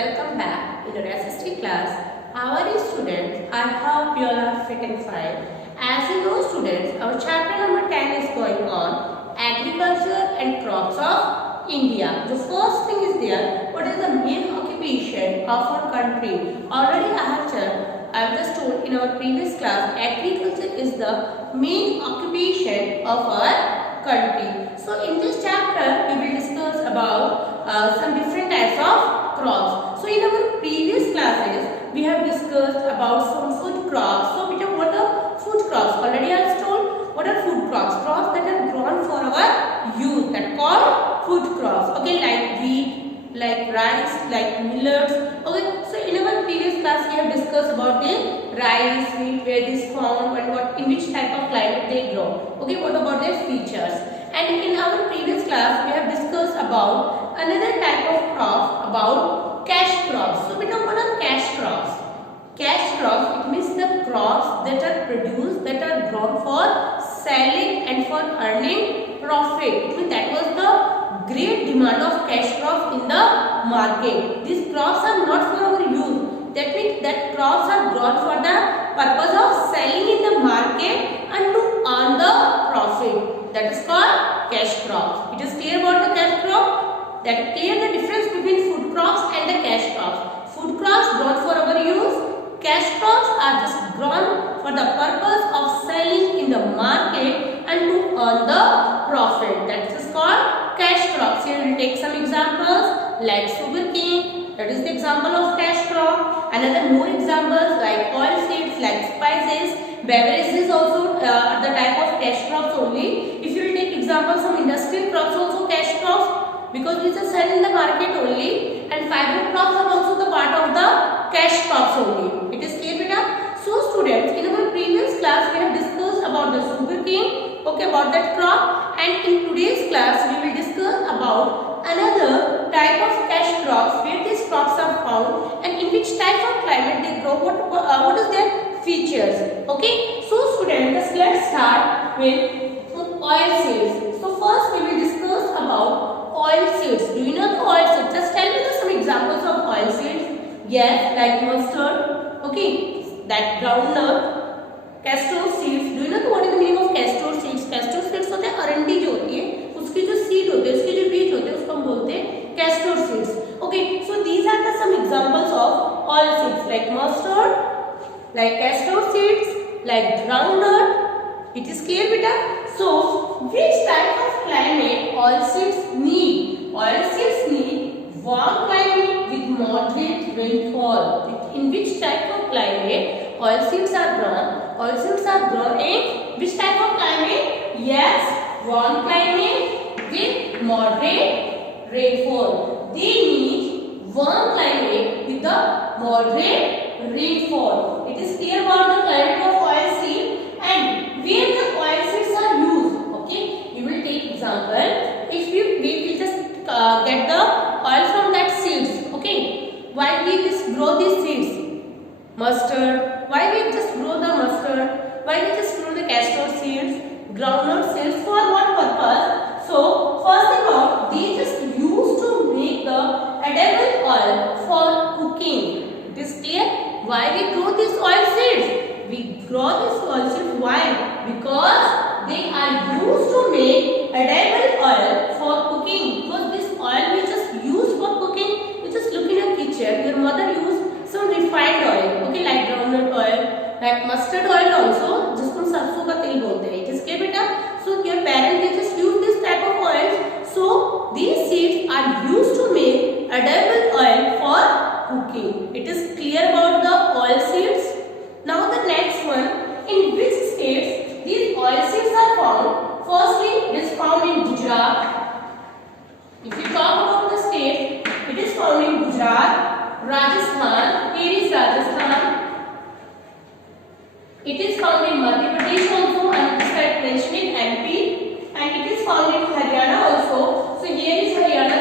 welcome back in our SST class. How are you students? I hope you all are fit and fine. As you know students, our chapter number 10 is going on Agriculture and Crops of India. The first thing is there, what is the main occupation of our country? Already I have just told in our previous class, agriculture is the main occupation of our country. So in this chapter, we will discuss about some different types of crops. So in our previous classes, we have discussed about some food crops. So what are food crops? Already I have told what are food crops? Crops that are grown for our use, that called food crops. Okay, like wheat, like rice, like millets. Okay, so in our previous class we have discussed about the rice, wheat, where it is found and what in which type of climate they grow. Okay, what about their features? And in our previous class we have discussed about another type of crop, about cash crops. So we know what are cash crops. Cash crops, it means the crops that are produced, that are grown for selling and for earning profit. It means that was the great demand of cash crops in the market. These crops are not for our use. That means that crops are grown for the purpose of selling in the market and to earn the profit. That is called cash crops. It is clear about the cash crop? That clear the difference between food crops and the cash crops. Food crops grown for our use. Cash crops are just grown for the purpose of selling in the market and to earn the profit. That is called cash crops. Here we will take some examples like sugarcane. That is the example of cash crop. Another more examples like oilseeds, like spices, beverages also are the type of cash crops only. If you will take examples of industrial crops also cash crops, because we just sell in the market only, and fiber crops are also the part of the cash crops only. It is clear beta? So students, in our previous class we have discussed about the sugarcane, okay, about that crop, and in today's class we will discuss about another type of cash crops, where these crops are found and in which type of climate they grow, what is their features. Okay, so students, let's start with oil seeds. So first we will discuss about oil seeds. Do you know the oil seeds? Just tell me some examples of oil seeds. Yes, like mustard, okay, that groundnut, castor seeds. Do you know what is the meaning of castor seeds? Castor seeds होते हैं अरंडी जो होती है, उसकी जो seed होते हैं, उसके जो बीज होते हैं, उसको हम बोलते हैं castor seeds. Okay, so these are the some examples of oil seeds, like mustard, like castor seeds, like groundnut. It is clear, beta? So, which type of climate oil seeds need? Oil seeds need warm climate with moderate rainfall. In which type of climate oil seeds are grown? Oil seeds are grown in which type of climate? Yes, warm climate with moderate rainfall. They need warm climate with the moderate rainfall. It is clear about the climate of oil seed and where the oil seeds are used. Okay, we will take example. If we will just get the oil from that seeds. Okay, why we just grow these seeds? Mustard. Why we just grow the mustard? Why we just grow the castor seeds, groundnut seeds? For what purpose? So first thing out, they just used to make the edible oil for cooking. It is clear? Why we grow these oil seeds? We grow these oil seeds. Why? Because they are used to make edible oil for cooking. Because this oil we just use for cooking. You just look in your kitchen. Your mother used some refined oil. Okay, like groundnut oil, like mustard oil also. जिसको हम सरसों का तेल बोलते हैं. It is clear, beta? So your parents they just use this type of oil. So these seeds are used to make edible oil for cooking. It is clear about the oil seeds. Now the next one, in which states these oil seeds are found? Firstly, it is found in Gujarat. If we talk about the state, it is found in Gujarat, Rajasthan. Here is Rajasthan. It is found in Madhya Pradesh also, and this side mentioned MP, and it is found in Haryana also. So here is Haryana.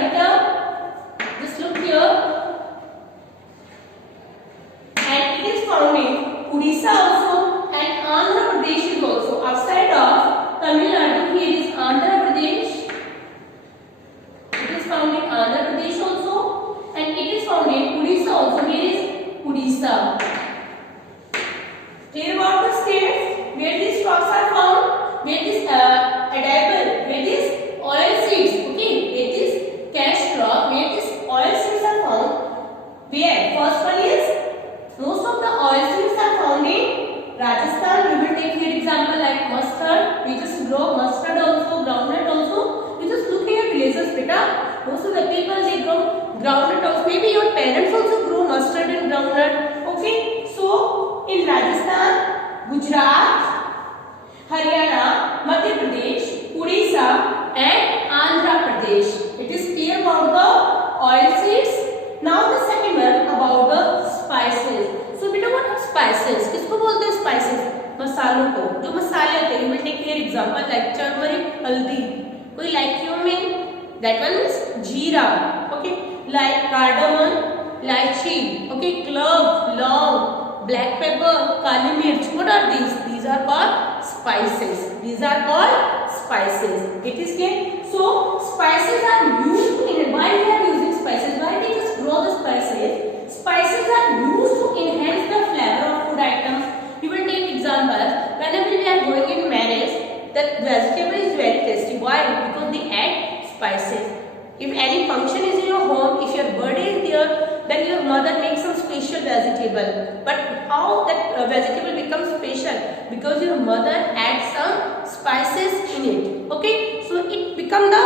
Just look here. And it is found in Odisha also, and Andhra Pradesh is also. Outside of Tamil Nadu, here is Andhra Pradesh. It is found in Andhra Pradesh also, and it is found in Odisha. Clear about the states where these crops are found, where this edible, where these oilseeds, okay, where this cash crop, where these oilseeds are found. Where? First one is most of the oilseeds are found in Rajasthan. We will take here example like mustard. We just grow mustard also, groundnut also. You just look here villages, beta. Most of the people they grow groundnut also. Maybe your parents also grow mustard and groundnut. Okay. So in Rajasthan, Gujarat, Haryana, Madhya Pradesh, Odisha and Andhra Pradesh. It is clear about the oilseeds. Now the second one about the spices. So beta what are spices? किसको बोलते हैं spices? मसालों को. जो मसाले होते हैं. You will take here example like turmeric, haldi. कोई like cumin? That one is jeera. Okay. Like cardamom, lychee. Okay. Clove, long, black pepper, kali mirch. What are these? These are called spices. These are called spices. It is clear. So spices are used in why we are using spices? Why we just grow the spices? Spices are used to enhance the flavor of food items. You will take examples. Whenever we are going in marriage, the vegetable is very tasty. Why? Because they add spices. If any function is in your home, if your birthday is there, then your mother makes some special vegetable. But how that vegetable becomes special? Because your mother adds some spices in it. Okay, so it becomes the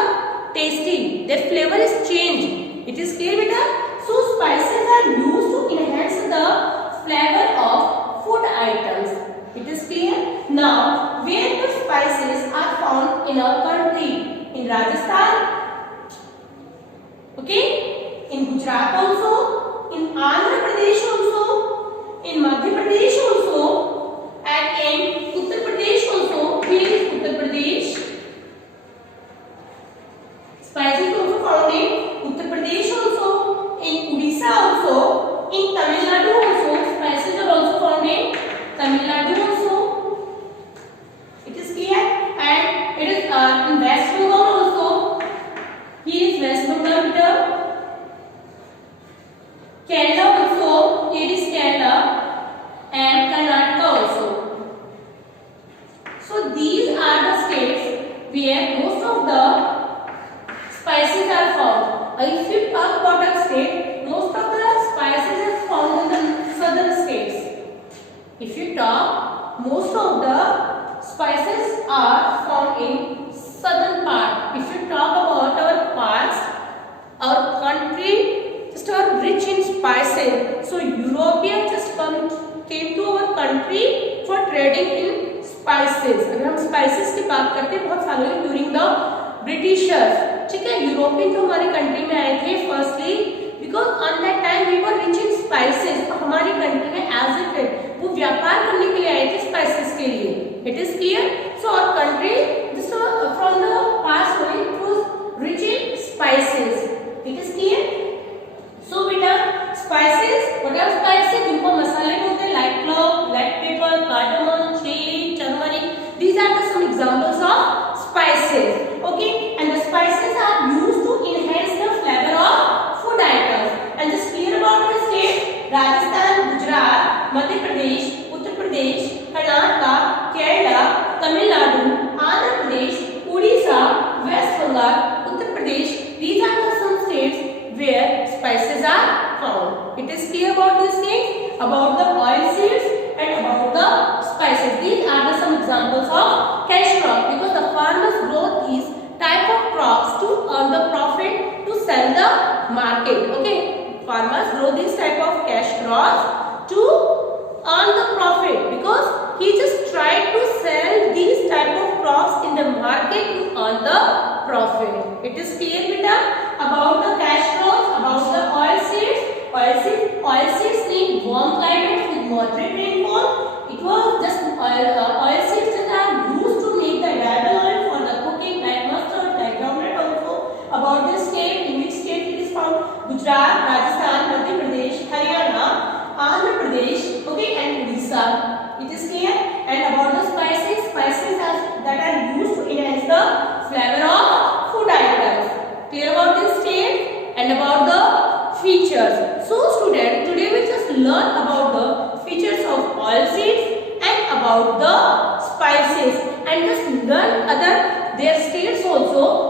tasty. Their flavor is changed. It is clear, beta. So spices are used to enhance the flavor of food items. It is clear. Now, where the spices are found in our country? In Rajasthan. Okay, in Gujarat also, in Andhra Pradesh also, in Madhya Pradesh also, and in Uttar Pradesh also. Here is Uttar Pradesh. Spices also found in Uttar Pradesh also, in Odisha also, in Tamil Nadu also. Spices are also found in Tamil Nadu also. It is clear, and it is in West Bengal also. Here is West Bengal, Kerala also, here is Kerala and Karnataka also. So these are the states where most of the spices are found. If you talk about a state, most of the spices are found in the southern states. If you talk, most of the spices are found in southern part. If you talk about our parts, our country just are rich in spices. So Europeans just came to our country for trading in spices. अगर हम spices की बात करते हैं बहुत सालों में during the Britishers, ठीक है, यूरोपियन जो हमारे कंट्री में आए थे firstly because on that time we were rich in spices. तो हमारी कंट्री में एज ए ट्रेड वो व्यापार करने के लिए आए थे स्पाइसेस के लिए. It is clear. So our country from the past it was rich in spices. It is clear. So बेटा स्पाइसेस, व्हाट आर स्पाइसेस? जिनको मसाले बोलते हैं like clove, black pepper, cardamom, chilli, turmeric. These are the some examples of spices. Okay, and the spices are used to enhance the flavor of food items. And just clear about the state: Rajasthan, Gujarat, Madhya Pradesh, Uttar Pradesh, Karnataka, Kerala, Tamil Nadu, Andhra Pradesh, Odisha, West Bengal, Uttar Pradesh. These are the some states where spices are found. It is clear about this thing, about the oilseeds and about the spices. These are the some examples of cash crop, because the farmers grow these type of crops to earn the profit to sell the market. Okay, farmers grow this type of cash crops to earn the profit because he just tried to sell these type of crops in the market to earn the profit. It is clear, beta, about the cash crops, about the oilseeds. Oilseeds need warm climate with moderate rainfall. It was just oilseeds that are used to make the edible oil for the cooking, like mustard, like groundnut also. About this state, in which state it is found? Gujarat, Rajasthan, Madhya Pradesh, Haryana, Andhra Pradesh, okay, and Odisha. It is clear. And about the spices, that are used to enhance the flavor of food items. Clear about this state and about the features. So student, today we just learn about the features of oilseeds about the spices and just learn other their states also